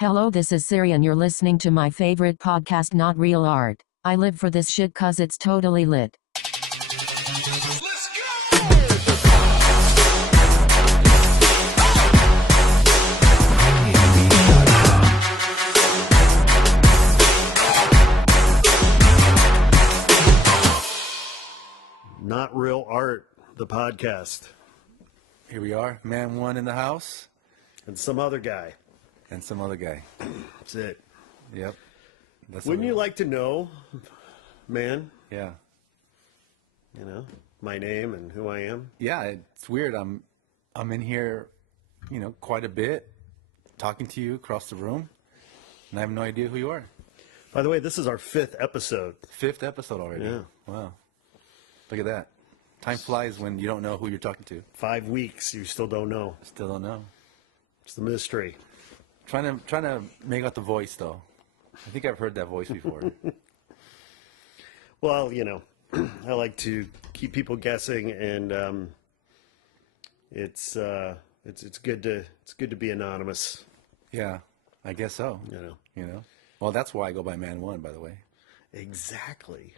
Hello, this is Siri and you're listening to my favorite podcast, Not Real Art. I live for this shit cause it's totally lit. Let's go! Not Real Art, the podcast. Here we are, Man One in the house, And some other guy. and some other guy. That's it. Yep. That's Wouldn't what you we- like to know, man, Yeah. you know, my name and who I am? Yeah, it's weird. I'm in here, quite a bit, talking to you across the room, and I have no idea who you are. By the way, this is our 5th episode. 5th episode already. Yeah. Wow. Look at that. Time flies when you don't know who you're talking to. 5 weeks, you still don't know. Still don't know. It's the mystery. Trying to make out the voice though. I think I've heard that voice before. Well, I like to keep people guessing, and it's good to be anonymous. Yeah, I guess so. Well, that's why I go by Man One, by the way. Exactly.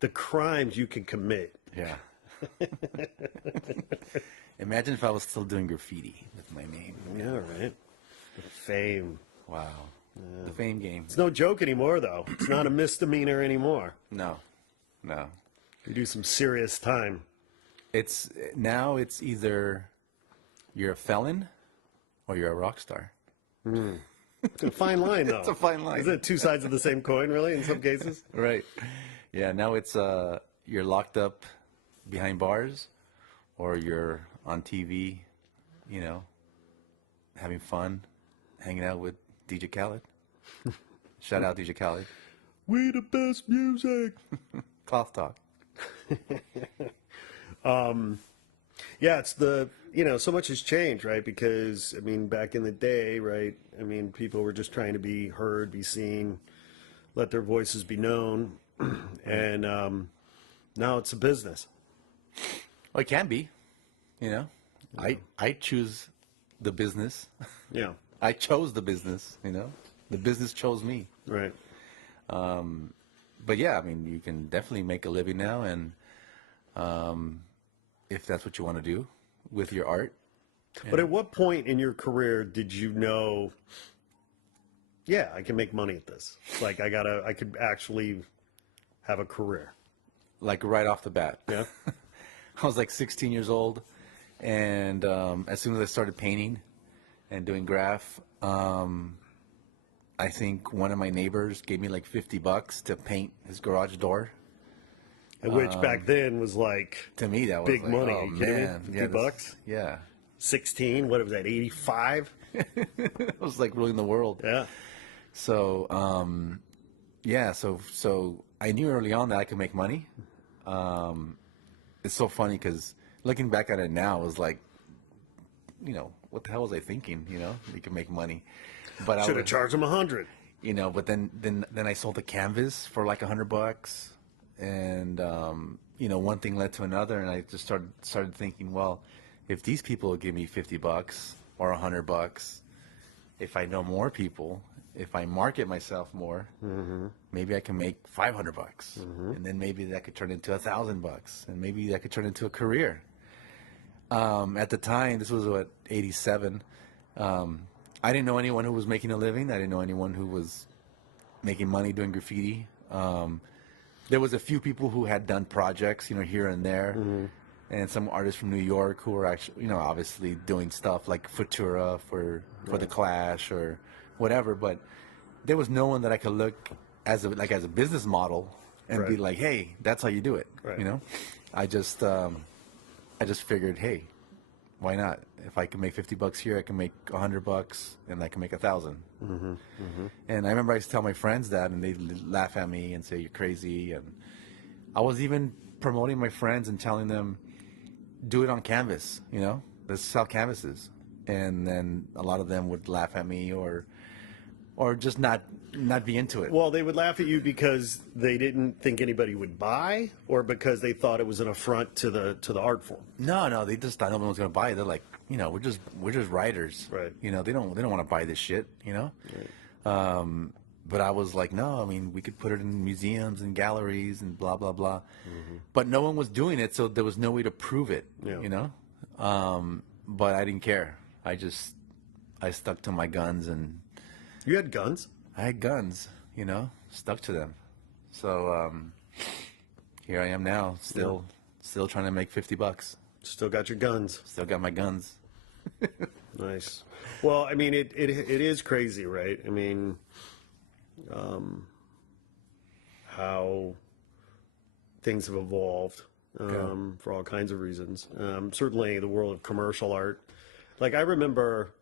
The crimes you can commit. Yeah. Imagine if I was still doing graffiti with my name. Yeah, right. The fame. Wow. The fame game. It's no joke anymore, though. It's not a misdemeanor anymore. No. You do some serious time. It's either you're a felon or you're a rock star. It's a fine line, though. It's a fine line. Isn't it two sides of the same coin, really, in some cases? Right. Yeah, now it's you're locked up behind bars or you're on TV, having fun, hanging out with DJ Kaled. Shout out DJ Kaled. We the best music. Cloth talk. Yeah, it's so much has changed, right? Because, back in the day, right, people were just trying to be heard, be seen, let their voices be known. And now it's a business. Well, it can be, I choose the business. Yeah. I chose the business, The business chose me. Right. But yeah, you can definitely make a living now, and if that's what you want to do with your art. But at what point in your career did you know, yeah, I can make money at this? Like, I could actually have a career. Like right off the bat. Yeah. I was like 16 years old, and as soon as I started painting and doing graph, I think one of my neighbors gave me like $50 to paint his garage door. Which back then was like, to me, that was big like, money. Oh, Are you kidding me? man. $50? Yeah. 16, what was that, 85? It was like ruling the world. Yeah. So, so I knew early on that I could make money. It's so funny because looking back at it now, it was like, what the hell was I thinking? You can make money, but Should have charged him 100. But then I sold a canvas for like $100, and one thing led to another, and I just started thinking, well, if these people will give me $50 or $100, if I know more people, if I market myself more, maybe I can make $500, and then maybe that could turn into $1,000, and maybe that could turn into a career. At the time, this was 87. I didn't know anyone who was making a living. I didn't know anyone who was making money doing graffiti. There was a few people who had done projects, here and there, and some artists from New York who were actually, obviously doing stuff like Futura for the Clash or whatever. But there was no one that I could look as a business model and be like, hey, that's how you do it. Right. I just figured, hey, why not? If I can make $50 here, I can make $100, and I can make $1,000. And I remember I used to tell my friends that, and they'd laugh at me and say you're crazy. And I was even promoting my friends and telling them, do it on canvas. Let's sell canvases. And then a lot of them would laugh at me or or just not be into it. Well, they would laugh at you because they didn't think anybody would buy, or because they thought it was an affront to the art form. No, they just thought no one was going to buy it. They're like, we're just writers, Right? They don't want to buy this shit, Right. But I was like, no, I mean, we could put it in museums and galleries and blah blah blah. But no one was doing it, so there was no way to prove it, Yeah. But I didn't care. I stuck to my guns, and You had guns. I had guns, stuck to them. So here I am now, still trying to make $50. Still got your guns. Still got my guns. Nice. Well, I mean, it is crazy, right? I mean, how things have evolved for all kinds of reasons. Certainly, the world of commercial art. Like, I remember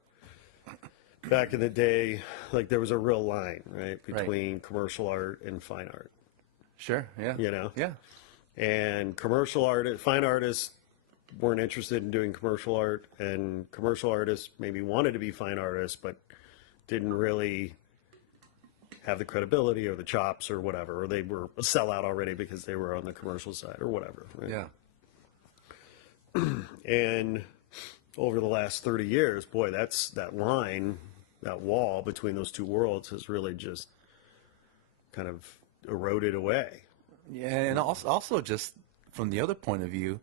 back in the day, like, there was a real line, right, between commercial art and fine art. Sure, yeah. Yeah. And fine artists weren't interested in doing commercial art, and commercial artists maybe wanted to be fine artists, but didn't really have the credibility or the chops or whatever, or they were a sellout already because they were on the commercial side or whatever. Right? Yeah. And over the last 30 years, boy, that line, that wall between those two worlds has really just kind of eroded away. Yeah, and also just from the other point of view,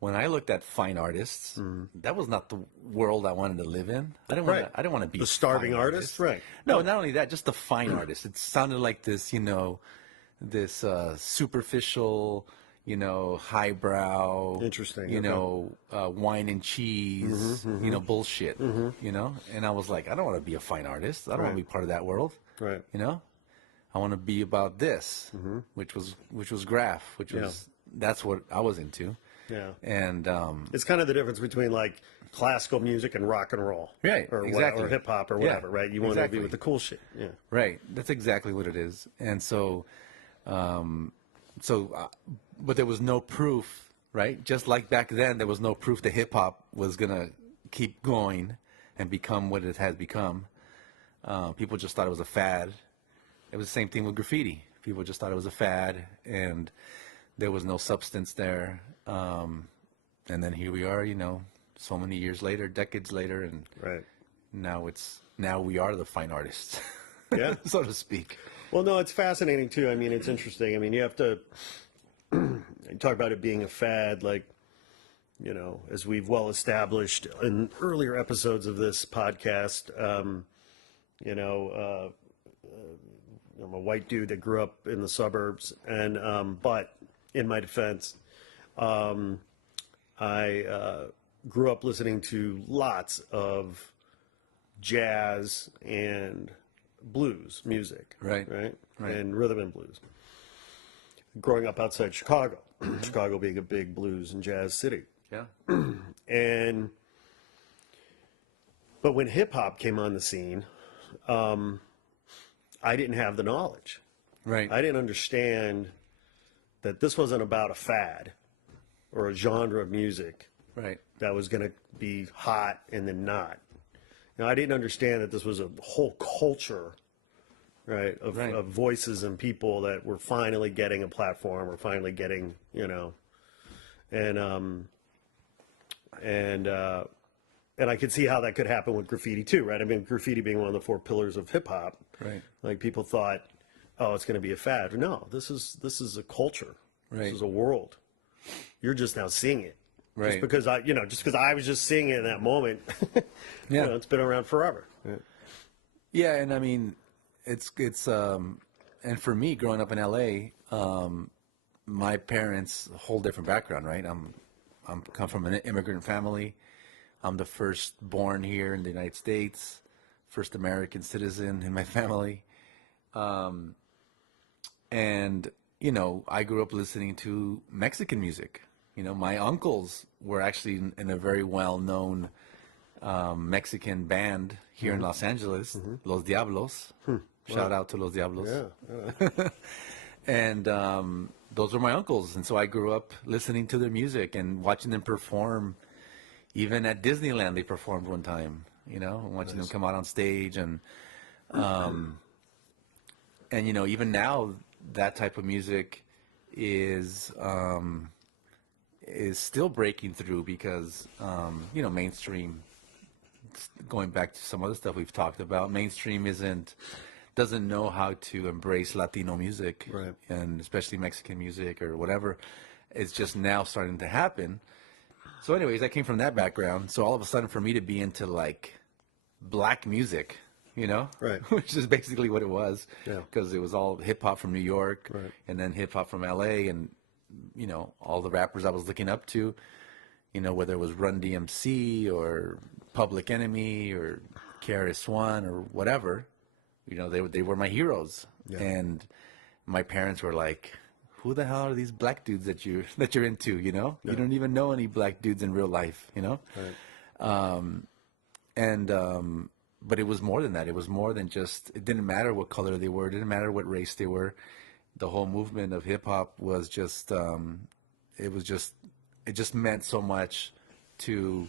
when I looked at fine artists, that was not the world I wanted to live in. I didn't want to be the starving fine artist, right? No, not only that, just the fine artist. It sounded like this, this superficial, highbrow, interesting, wine and cheese, bullshit, And I was like, I don't want to be a fine artist. I don't want to be part of that world, right? I want to be about this, which was graph, that's what I was into. Yeah, and it's kind of the difference between like classical music and rock and roll, right? Or exactly. or hip hop or whatever, right? You want to be with the cool shit, yeah. Right. That's exactly what it is. And so, but there was no proof, right? Just like back then, there was no proof that hip hop was gonna keep going and become what it has become. People just thought it was a fad. It was the same thing with graffiti. People just thought it was a fad, and there was no substance there. And then here we are, so many years later, decades later, and Right. now we are the fine artists, Yeah. so to speak. Well, no, it's fascinating too. I mean, it's interesting. I mean, you have to talk about it being a fad, like, as we've well established in earlier episodes of this podcast. I'm a white dude that grew up in the suburbs, and but in my defense, I grew up listening to lots of jazz and blues music, Right. and rhythm and blues. Growing up outside Chicago, Chicago being a big blues and jazz city, Yeah. But when hip hop came on the scene, I didn't have the knowledge. Right. I didn't understand that this wasn't about a fad or a genre of music Right. that was going to be hot and then not. I didn't understand that this was a whole culture, right, of voices and people that were finally getting a platform or finally getting, and I could see how that could happen with graffiti too, right? I mean, graffiti being one of the four pillars of hip hop, Right. Like people thought, oh, it's going to be a fad. No, this is a culture. Right. This is a world. You're just now seeing it. Right. Just because I was just seeing it in that moment. Yeah. It's been around forever. Yeah. Yeah, and I mean, it's and for me, growing up in LA, my parents, a whole different background, right? I'm come from an immigrant family. I'm the first born here in the United States, first American citizen in my family, and I grew up listening to Mexican music. My uncles were actually in a very well-known Mexican band here in Los Angeles, Los Diablos. Shout out to Los Diablos. Yeah. And those were my uncles. And so I grew up listening to their music and watching them perform. Even at Disneyland, they performed one time, watching them come out on stage. And And you know, even now, that type of music is still breaking through because you know, mainstream. Going back to some other stuff we've talked about, mainstream doesn't know how to embrace Latino music, Right. and especially Mexican music or whatever. It's just now starting to happen. So, anyways, I came from that background. So all of a sudden, for me to be into like black music, you know, Right. which is basically what it was, Yeah. because it was all hip hop from New York, Right. and then hip hop from LA, and you know, all the rappers I was looking up to, you know, whether it was Run DMC or Public Enemy or KRS-One or whatever, you know, they were my heroes. Yeah. And my parents were like, who the hell are these black dudes that you're into, you know? Yeah. You don't even know any black dudes in real life, you know? Right. But it was more than that. It was more than just, it didn't matter what color they were. It didn't matter what race they were. The whole movement of hip hop was just, it just meant so much to,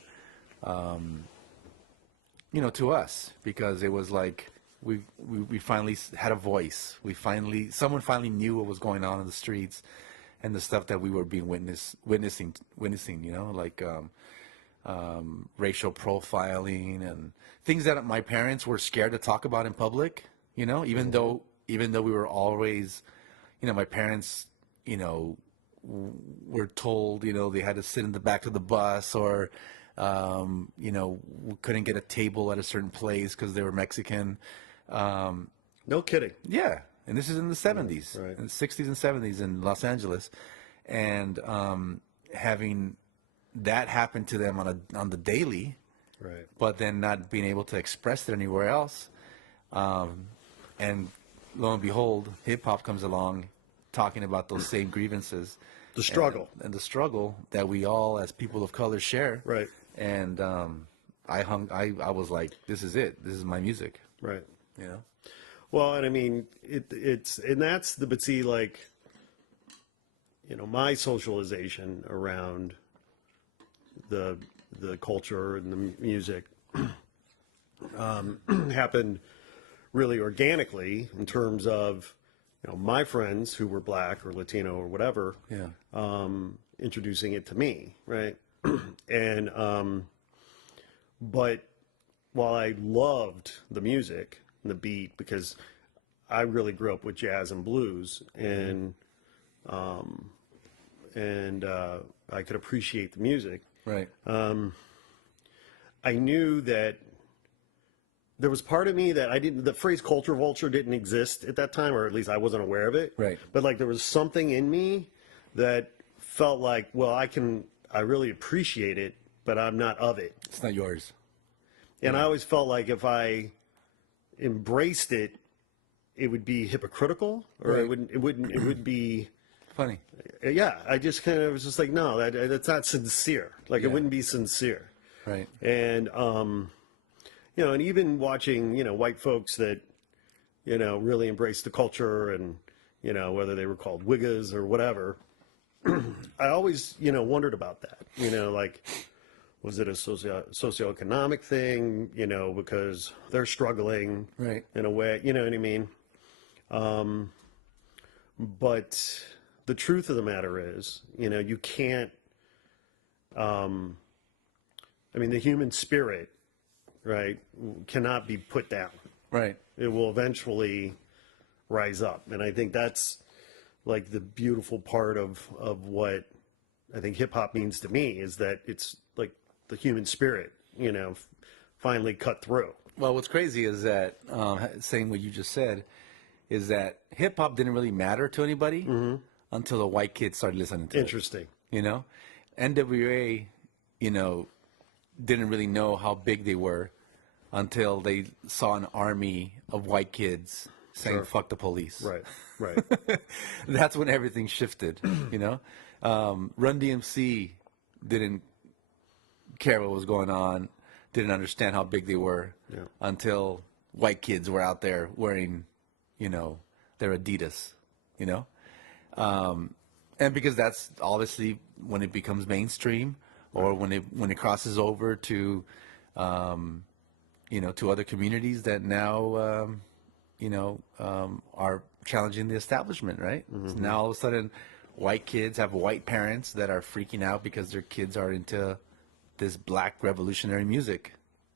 you know, to us, because it was like, we finally had a voice. Someone finally knew what was going on in the streets, and the stuff that we were being witnessing, you know, like racial profiling and things that my parents were scared to talk about in public, you know, even though we were always, you know, my parents, you know, were told, you know, they had to sit in the back of the bus, or you know, couldn't get a table at a certain place because they were Mexican. No kidding. Yeah, and this is in the 70s, Right. in the 60s and 70s in Los Angeles, and having that happen to them on the daily, Right. but then not being able to express it anywhere else, and lo and behold, hip hop comes along, talking about those same grievances, The struggle. and the struggle that we all as people of color share, Right. and I was like, this is it. This is my music, Right. you know. Well, and I mean, but see, like, you know, my socialization around the culture and the music happened really organically in terms of, you know, my friends who were black or Latino or whatever, Yeah. introducing it to me, right? And but while I loved the music and the beat, because I really grew up with jazz and blues, and I could appreciate the music. Right. I knew that there was part of me that the phrase culture vulture didn't exist at that time, or at least I wasn't aware of it. Right. But like there was something in me that felt like, well, I really appreciate it, but I'm not of it. It's not yours. And I always felt like if I embraced it, it would be hypocritical, or Right. it would be, Funny. yeah. I just kind of was just like, no, that's not sincere. Like Yeah. it wouldn't be sincere. Right. And you know, and even watching, you know, white folks that, you know, really embrace the culture, and, you know, whether they were called wiggas or whatever, I always, you know, wondered about that. You know, like, was it a socioeconomic thing? You know, because they're struggling, Right. in a way. You know what I mean? But the truth of the matter is, you know, you can't. I mean, the human spirit, right, cannot be put down. Right. It will eventually rise up, and I think that's like the beautiful part of what I think hip hop means to me, is that it's like the human spirit, you know, finally cut through. Well, what's crazy is that, saying what you just said, is that hip hop didn't really matter to anybody until the white kids started listening to Interesting. it. You know, NWA, you know, didn't really know how big they were until they saw an army of white kids saying Sure. "fuck the police." Right. Right. That's when everything shifted. You know, Run DMC didn't care what was going on, didn't understand how big they were, Yeah. until white kids were out there wearing, you know, their Adidas, you know, and because that's obviously when it becomes mainstream, or when it crosses over to, you know, to other communities that now are challenging the establishment, right? So now all of a sudden, white kids have white parents that are freaking out because their kids are into this black revolutionary music,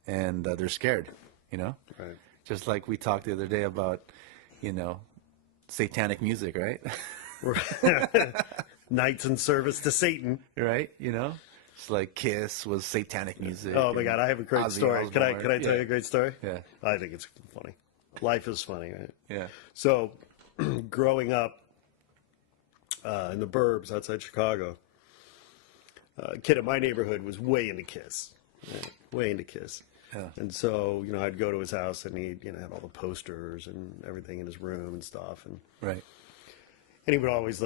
and they're scared, Right. Just like we talked the other day about, satanic music, right? Knights in service to Satan. Right? It's like KISS was satanic music. Oh my God, I have a great Ozzy story. Can I Osbourne. tell you a great story? Yeah. I think it's funny. Life is funny, right? Yeah. So, growing up in the burbs outside Chicago, a kid in my neighborhood was way into KISS. Right? Way into KISS. Yeah. And so, I'd go to his house and he'd, have all the posters and everything in his room and stuff. And Right. he would always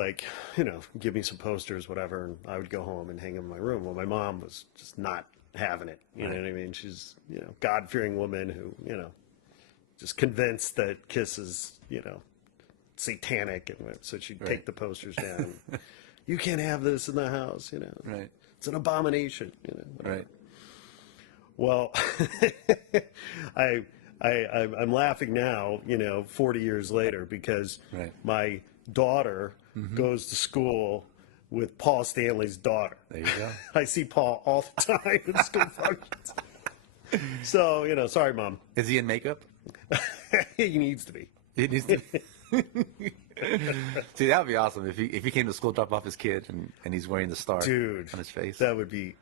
give me some posters, whatever, and I would go home and hang them in my room. Well, my mom was just not having it. You know what I mean? She's, God-fearing woman who, just convinced that KISS is, satanic. And so she'd take the posters down. You can't have this in the house, Right. It's an abomination, whatever. Right. Well, I'm laughing now, 40 years later, because Right. my daughter goes to school with Paul Stanley's daughter. There you go. I see Paul all the time in school functions. So, sorry, Mom. Is he in makeup? He needs to be. It needs to. See, that would be awesome if he came to school, drop off his kid, and he's wearing the star Dude, on his face. that would be.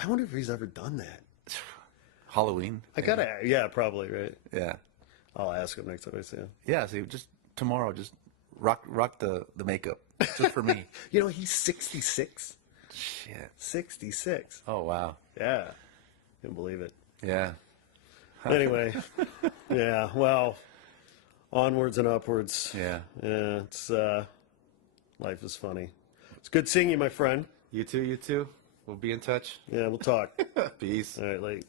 I wonder if he's ever done that. Halloween. I gotta, yeah, probably, right? Yeah. I'll ask him next time I see him. Yeah. See, just tomorrow, just rock the makeup just for me. He's 66. Shit. 66. Oh wow. Yeah. Can't believe it. Yeah. Anyway, yeah, well, onwards and upwards. Yeah. Yeah, it's, life is funny. It's good seeing you, my friend. You too. You too. We'll be in touch. Yeah, we'll talk. Peace. All right, late.